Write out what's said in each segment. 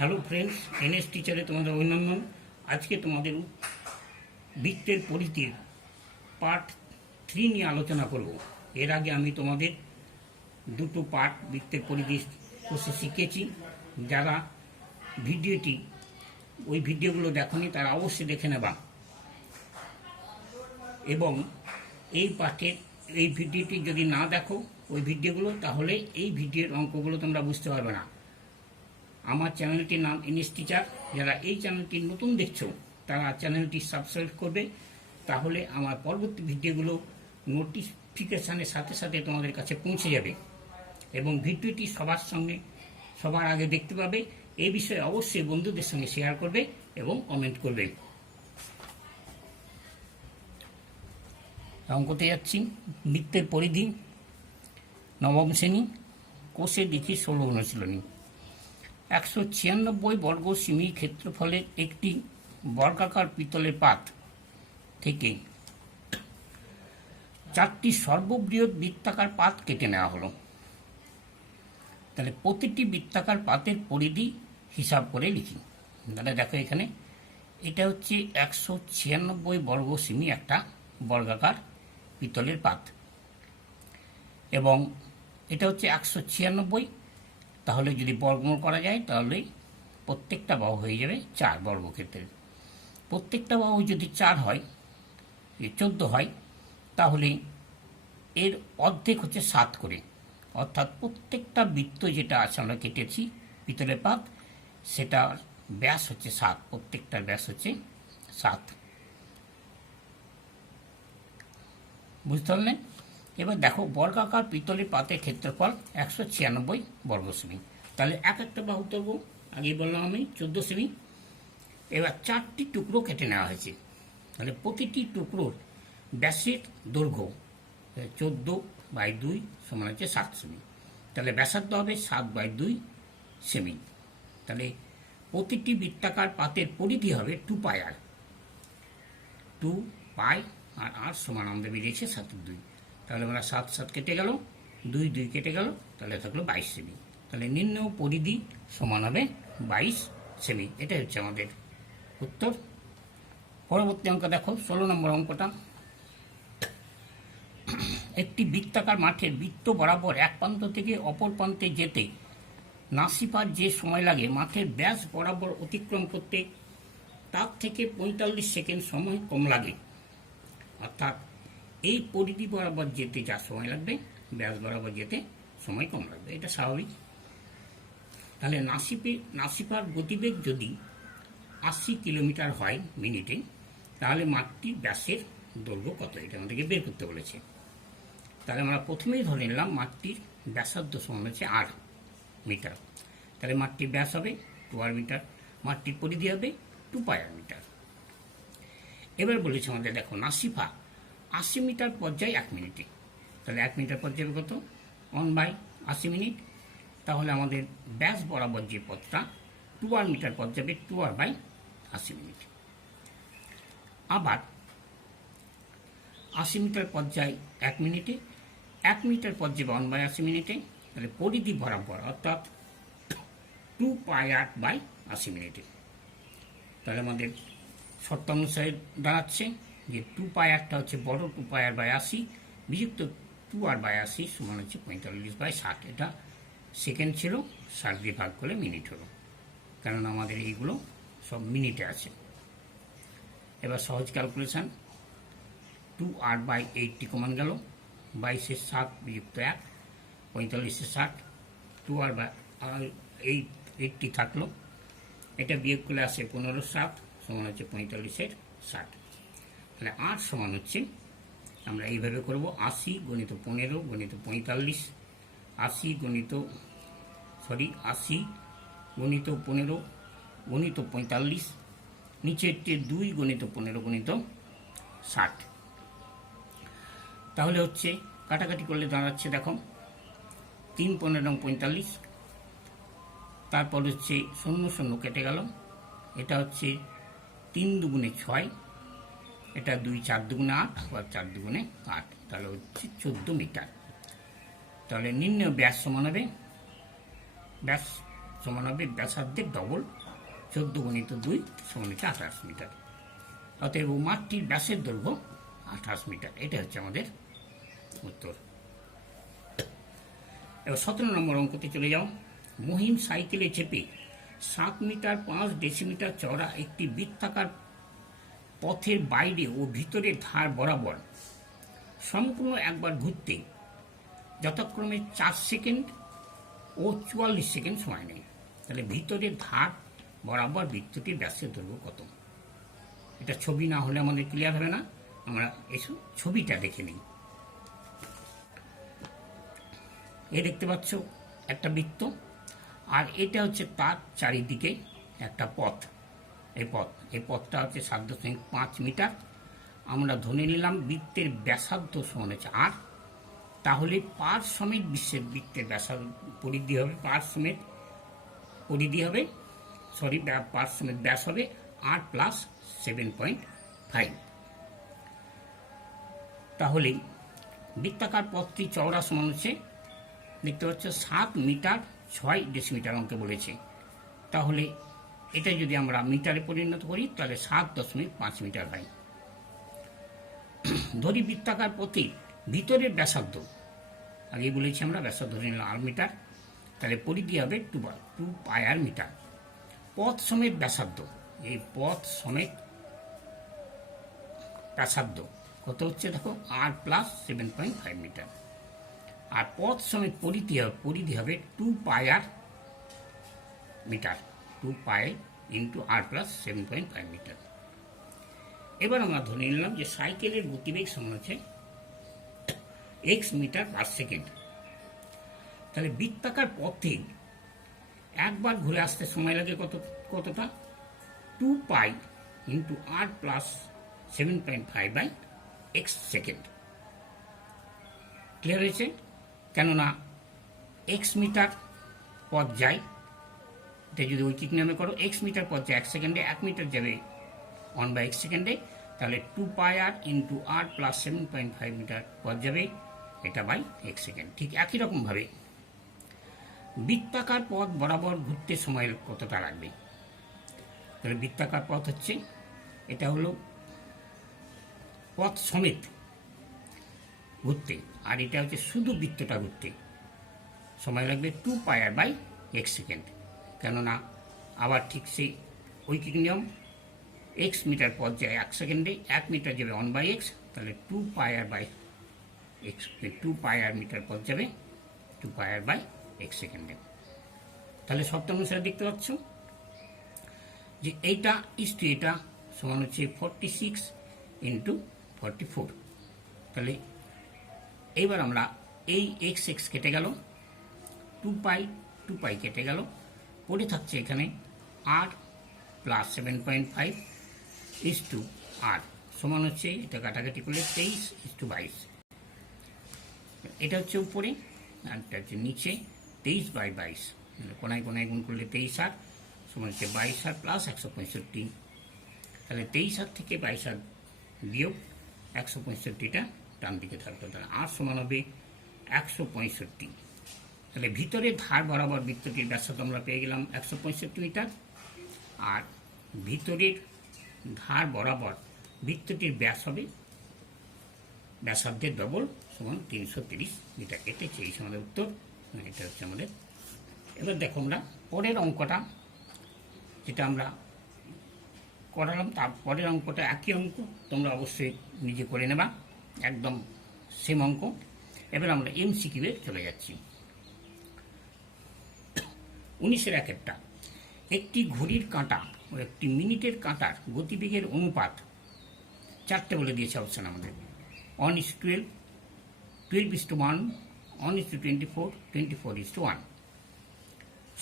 Hello friends, NS টিচারে তোমাদের অভিনন্দন। আজকে তোমাদের বৃত্তের পরিধির পার্ট 3 নিয়ে আলোচনা করব। এর আগে আমি তোমাদের দুটো পার্ট বৃত্তের পরিধির কোর্সে শিখেছি। যারা ওই ভিডিওগুলো দেখোনি তারা অবশ্যই দেখে নেবা। এবং এই ভিডিওটি যদি না দেখো ওই ভিডিওগুলো, তাহলে এই ভিডিওর অঙ্কগুলো তোমরা বুঝতে পারবে না। আমার চ্যানেলটির নাম এনএস টিচার। যারা এই চ্যানেলটি নতুন দেখছো তারা চ্যানেলটি সাবস্ক্রাইব করবে, তাহলে আমার পরবর্তী ভিডিওগুলো নোটিফিকেশানের সাথে সাথে তোমাদের কাছে পৌঁছে যাবে এবং ভিডিওটি সবার আগে দেখতে পাবে। এই বিষয়ে অবশ্যই বন্ধুদের সঙ্গে শেয়ার করবে এবং কমেন্ট করবে। অঙ্কতে যাচ্ছি। বৃত্তের পরিধি, নবম শ্রেণী, কোষে দেখি 16 অনুশীলনী। 196 বর্গ সেমি ক্ষেত্রফলের একটি বর্গাকার পিতলের পাত থেকে 4টি সর্ববৃহৎ বৃত্তাকার পাত কেটে নেওয়া হলো। তাহলে প্রতিটি বৃত্তাকার পাতের পরিধি হিসাব করে লিখি। তাহলে দেখো, এখানে এটা হচ্ছে 196 বর্গ সেমি একটা বর্গাকার পিতলের পাত, এবং এটা হচ্ছে 196। তাহলে যদি বর্গমূল করা যায় তাহলে প্রত্যেকটা বাহু হয়ে যাবে 4 বর্গক্ষেত্রের। প্রত্যেকটা বাহু যদি 4 হয়, 14 হয়, তাহলে এর অর্ধেক হচ্ছে 7 করে। অর্থাৎ প্রত্যেকটা বৃত্ত যেটা আছে আমরা কেটেছি পিতলের পাত, সেটার ব্যাস হচ্ছে 7। প্রত্যেকটার ব্যাস হচ্ছে 7। বুঝতে পারলেন? এবার দেখো, বর্গাকার পিতলের পাতের ক্ষেত্রফল 196 বর্গ সেমি। তাহলে একটা বাহু তর্ক আগে বললাম আমি 14 সেমি। এবার 4টি টুকরো কেটে নেওয়া হয়েছে। তাহলে প্রতিটি টুকরোর ব্যাসের দৈর্ঘ্য 14/2 সমান হচ্ছে 7 সেমি। তাহলে ব্যাসার্ধ হবে 7/2 সেমি। তাহলে প্রতিটি বৃত্তাকার পাতের পরিধি হবে 2 পাই আর। 2 পাই আর আর সমান আমাদের বেরিয়েছে 7/2। তাহলে আমরা 7 কেটে গেল, 2 কেটে গেল, তাহলে থাকলো 22 সেমি। তাহলে নির্ণেয় পরিধি সমান হবে 22 সেমি। এটাই হচ্ছে আমাদের উত্তর। পরবর্তী অঙ্ক দেখো, 16 নম্বর অঙ্কটা। একটি বৃত্তাকার মাঠের বৃত্ত বরাবর এক প্রান্ত থেকে অপর প্রান্তে যেতে নাসিপার যে সময় লাগে মাঠের ব্যাস বরাবর অতিক্রম করতে তার থেকে 45 সেকেন্ড সময় কম লাগে। অর্থাৎ এই পরিধি বরাবর যেতে যা সময় লাগবে, ব্যাস বরাবর যেতে সময় কম লাগবে। এটা স্বাভাবিক। তাহলে নাসিপার গতিবেগ যদি 80 কিলোমিটার হয় মিনিটে, তাহলে মাঠটির ব্যাসের দৈর্ঘ্য কত, এটা আমাদেরকে বের করতে বলেছে। তাহলে আমরা প্রথমেই ধরে নিলাম মাঠটির ব্যাসার্ধ সমান হচ্ছে 8 মিটার। তাহলে মাঠটির ব্যাস হবে 2 মিটার, মাঠটির পরিধি হবে 2 পাই আর মিটার। এবার বলেছে আমাদের, দেখো, নাসিফা 80 মিটার পথ যায় 1 মিনিটে। তাহলে 1 মিটার পথ যাবে কত? 1/80 মিনিট। তাহলে আমাদের ব্যাস বরাবর যে পথটা 2 মিটার পথ যাবে 2/80 মিনিট। আবার 80 মিটার পথ যায় 1 মিনিটে, 1 মিটার পথ যাবে 1/80 মিনিটে। তাহলে পরিধি বরাবর অর্থাৎ 2 পাই 8/80 মিনিটে। তাহলে আমাদের শর্ত অনুসারে দাঁড়াচ্ছে যে 2 পাই 8টা হচ্ছে বড়, 2 পাই 8/80 বিযুক্ত 2/80 সমান হচ্ছে 45/60। এটা সেকেন্ড ছিল, 60 দিয়ে ভাগ করলে মিনিট হলো, কারণ আমাদের এইগুলো সব মিনিটে আছে। এবার সহজ ক্যালকুলেশান, 2/80 কমান গেল, 22 7 বিযুক্ত 1, 45 60, 2/80 থাকলো। এটা বিয়োগ করলে আসে 15 7 সমান হচ্ছে 45 60। তাহলে 8 সমান হচ্ছে, আমরা এইভাবে করব, 80 গুণিত 15 গুণিত 45, 80 গুণিত 15 গুণিত 45, নিচেরটি 2 গুণিত 15 গুণিত 60। তাহলে হচ্ছে কাটাকাটি করলে দাঁড়াচ্ছে, দেখো, 3 15 45। তারপর হচ্ছে 0 0 কেটে গেল। এটা হচ্ছে 3 2 6, এটা 2 4 2 8, আবার 4 2 8। তাহলে হচ্ছে 14 মিটার। তাহলে নির্ণয় ব্যাস সমান হবে, ব্যাস সমান হবে ব্যাসার্ধের ডবল, 14 গুণিত 2 সমান হচ্ছে 28 মিটার। অতএব মাঠটির ব্যাসের দৈর্ঘ্য 28 মিটার। এটা হচ্ছে আমাদের উত্তর। এবার 17 নম্বর অঙ্কতে চলে যাও। মহিম সাইকেলে চেপে 7 মিটার 5 ডেসিমিটার চওড়া একটি বৃত্তাকার পথের বাইরে ও ভিতরের ধার বরাবর সম্পূর্ণ একবার ঘুরতে যথাক্রমে 4 সেকেন্ড ও 44 সেকেন্ড সময় নেয়। তাহলে ভিতরের ধার বরাবর বৃত্তটির ব্যাসের দৈর্ঘ্য কত? এটা ছবি না হলে আমাদের ক্লিয়ার হবে না, আমরা এসব ছবিটা দেখে নিই। দেখতে পাচ্ছ একটা বৃত্ত, আর এটা হচ্ছে তার চারিদিকে একটা পথ। এই পথটা হচ্ছে 7.5 মিটার। আমরা ধরে নিলাম বৃত্তের ব্যাসার্ধ সমান হচ্ছে আর, তাহলে পার সমেত বৃত্তের ব্যাসার্ধ পরিধি হবে, পার সমেত ব্যাস হবে আর প্লাস 7.5। তাহলে বৃত্তাকার পথটি চওড়া সমান হচ্ছে, দেখতে পাচ্ছ 7 মিটার 6 ডেসিমিটার অঙ্কে বলেছে। তাহলে এটা যদি আমরা মিটারে পরিণত করি তাহলে 7.5 মিটার হয়। ধরি বৃত্তাকার পথে ভিতরের ব্যাসার্ধ, আগে বলেছি আমরা ব্যাসার্ধ ধরে নিলাম 8 মিটার, তাহলে পরিধি হবে 2 পাই আর মিটার। পথ সমেত ব্যাসার্ধ, এই পথ সমেত ব্যাসার্ধ কত হচ্ছে দেখো, আর প্লাস 7.5 মিটার। আর পথ সমেত পরিধি হবে 2 pi r metre, 2 pi into আর প্লাস 7.5 মিটার। এবার আমরা ধরে নিলাম যে সাইকেলের গতিবেগ সমান হচ্ছে x মিটার পার সেকেন্ড। তাহলে বৃত্তাকার পথে একবার ঘুরে আসতে সময় লাগে কতটা? 2 পাই ইন্টু আর plus 7.5 by x second. Clear হয়েছে? কেননা এক্স মিটার পথ যায়, এটা যদি ঐকিক নিয়মে করো, এক্স মিটার পথ যায় 1 সেকেন্ডে, 1 মিটার যাবে 1/x সেকেন্ডে, তাহলে 2 পাই আর ইন্টু আর প্লাস 7.5 মিটার পথ যাবে এটা বাই এক্স সেকেন্ড। ঠিক একই রকমভাবে বৃত্তাকার পথ বরাবর ঘুরতে সময় কতটা লাগবে? তাহলে বৃত্তাকার পথ হচ্ছে, এটা হলো পথ সমেত ঘুরতে, আর এটা হচ্ছে শুধু বৃত্তটা ঘুরতে সময় লাগবে 2 pi r by x second. কেননা আবার ঠিক সেই ঐকিক নিয়ম, এক্স মিটার পথ যায় 1 সেকেন্ডে, 1 মিটার যাবে 1/x, তাহলে 2 pi r by x, 2 pi r metre পথ যাবে 2 পাই আর বাই এক্স সেকেন্ডে। তাহলে শর্ত অনুসারে দেখতে পাচ্ছ যে এইটা ইস্টু এটা সমান হচ্ছে 46 ইন্টু 44। তাহলে এইবার আমরা এই এক্স এক্স কেটে গেল, 2 পাই কেটে গেল, পড়ে থাকছে এখানে আর প্লাস 7.5 ইস্টু আর সমান হচ্ছে, এটা কাটাকাটি করলে 23:22। এটা হচ্ছে উপরে আর এটা হচ্ছে নিচে, 23/22। কোনায় কোনায় গুণ করলে 23 আর সমান হচ্ছে 22 আর প্লাস 165। তাহলে 23 আর থেকে 22 আর বিয়োগ 165টা ডান দিকে থাকবে, তাহলে আর সমান হবে 165। তাহলে ভিতরের ধার বরাবর বৃত্তটির ব্যাসার্ধ আমরা পেয়ে গেলাম 165 মিটার, আর ভিতরের ধার বরাবর বৃত্তটির ব্যাস হবে ব্যাসার্ধের ডবল সমান 330 মিটার। এটা হচ্ছে এই আমাদের উত্তর, এটা হচ্ছে আমাদের। এবার দেখো আমরা পরের অঙ্কটা যেটা আমরা করালাম, তার পরের অঙ্কটা একই অঙ্ক, তোমরা অবশ্যই নিজে করে নেবা, একদম সেম অঙ্ক। এবার আমরা এমসিকিউয়ে চলে যাচ্ছি। 19-এর একটা, একটি ঘড়ির কাঁটা ও একটি মিনিটের কাঁটার গতিবেগের অনুপাত 4টে বলে দিয়েছে অপশন আমাদের, 1:12, 12:1, 1:24, 24:1।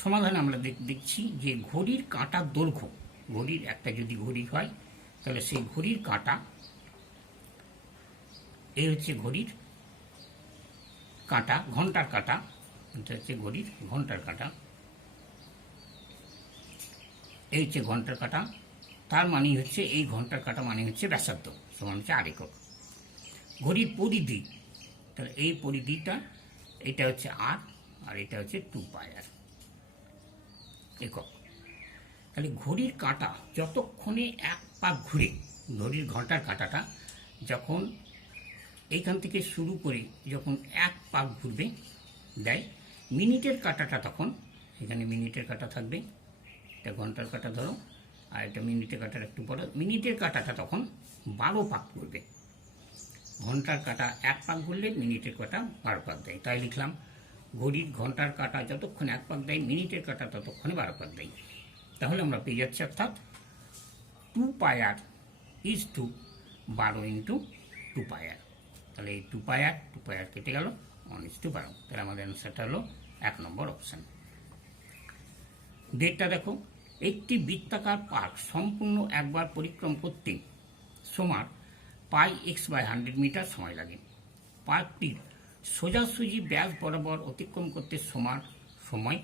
সমাধানে আমরা দেখছি যে ঘড়ির কাঁটার দৈর্ঘ্য, ঘড়ির একটা যদি ঘড়ি হয় তাহলে সেই ঘড়ির কাঁটা, এই হচ্ছে ঘড়ির কাঁটা, ঘন্টার কাঁটা, এটা হচ্ছে ঘড়ির ঘন্টার কাঁটা, এই হচ্ছে ঘন্টার কাঁটা, তার মানে হচ্ছে এই ঘন্টার কাঁটা মানে হচ্ছে ব্যাসার্ধ সমান হচ্ছে আর একক। ঘড়ির পরিধি, তাহলে এই পরিধিটা এটা হচ্ছে আর, আর এটা হচ্ছে 2 পাই আর। একক। তাহলে ঘড়ির কাঁটা যতক্ষণে এক পাক ঘুরে, ঘড়ির ঘন্টার কাঁটাটা যখন এইখান থেকে শুরু করে যখন এক পাক ঘুরবে দেয়, মিনিটের কাঁটাটা তখন, এখানে মিনিটের কাঁটা থাকবে, এটা ঘন্টার কাঁটা ধরো, আর এটা মিনিটের কাঁটার একটু বড়, মিনিটের কাঁটাটা তখন 12 পাক ঘুরবে। ঘন্টার কাঁটা এক পাক ঘুরলে মিনিটের কাঁটা 12 পাক দেয়। তাই লিখলাম ঘড়ির ঘন্টার কাঁটা যতক্ষণ এক পাক দেয়, মিনিটের কাঁটা ততক্ষণে 12 পাক দেয়। তাহলে আমরা পেয়ে যাচ্ছি অর্থাৎ 2πr is two 12 into 2πr। তাহলে এই 2πr কেটে গেল, 1:12। তাহলে আমাদের অ্যান্সারটা হলো 1 নম্বর অপশান। ডেটটা দেখো, একটি বৃত্তাকার পার্ক সম্পূর্ণ একবার পরিক্রম করতে সমান πx/100 মিটার সময় লাগে। পার্কটির সোজাসুজি ব্যাস বরাবর অতিক্রম করতে সমান সময়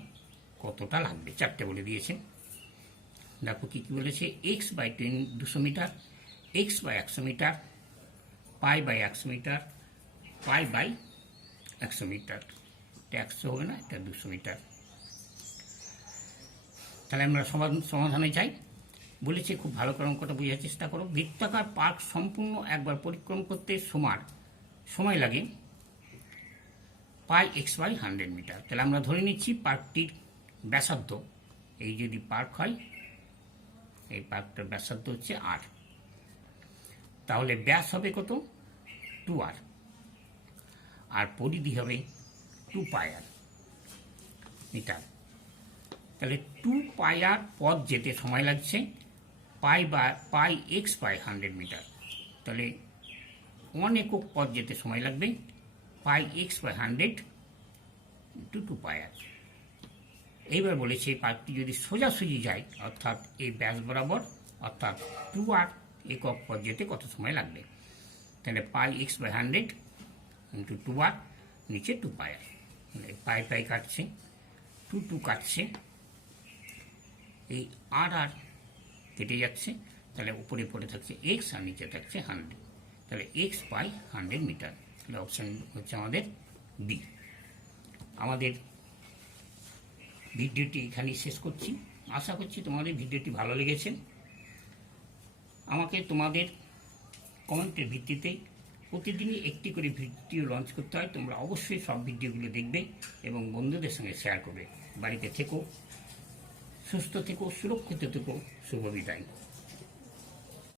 কতটা লাগবে? 4টে বলে দিয়েছে। দেখো কি বলেছে, x/10 200 metre, x/100 metre, π/100 metre, π/100 metre. এটা 100 হবে না, এটা 200 মিটার। তাহলে আমরা সমাধানে যাই। বলেছে খুব ভালো করে অঙ্কটা বোঝার চেষ্টা করো। বৃত্তাকার পার্ক সম্পূর্ণ একবার পরিক্রম করতে সময় লাগে πx/100 মিটার। তাহলে আমরা ধরে নিচ্ছি পার্কটির ব্যাসার্ধ, এই যদি পার্ক হয়, এই পার্কটার ব্যাসার্ধ হচ্ছে r, তাহলে ব্যাস হবে কত? 2r, আর পরিধি হবে 2πr মিটার। তাহলে 2πr পথ যেতে সময় লাগছে πx/100 মিটার। তাহলে 1 একক পথ যেতে সময় লাগবে πx/100 × 2πr। এইবার বলেছে পার্কটি যদি সোজাসুজি যায়, অর্থাৎ এই ব্যাস বরাবর, অর্থাৎ 2r একক পথ যেতে কত সময় লাগবে? তাহলে πx/100 × 2r, নিচে 2πr। পাই কাটছে, 2 কাটছে, এই আর কেটে যাচ্ছে। তাহলে উপরে পড়ে থাকছে x আর নিচে থাকছে 100। তাহলে x/100 মিটার। তাহলে অপশান হচ্ছে আমাদের ডি। আমাদের ভিডিওটি এখানেই শেষ করছি। আশা করছি তোমাদের ভিডিওটি ভালো লেগেছে। আমাকে তোমাদের কমেন্টের ভিত্তিতে প্রতিদিনই একটি করে ভিডিও লঞ্চ করতে হয়। তোমরা অবশ্যই সব ভিডিওগুলো দেখবে এবং বন্ধুদের সঙ্গে শেয়ার করবে। বাড়িতে থেকো, সুস্থ থেকো, সুরক্ষিত থেকো। শুভ বিদায়।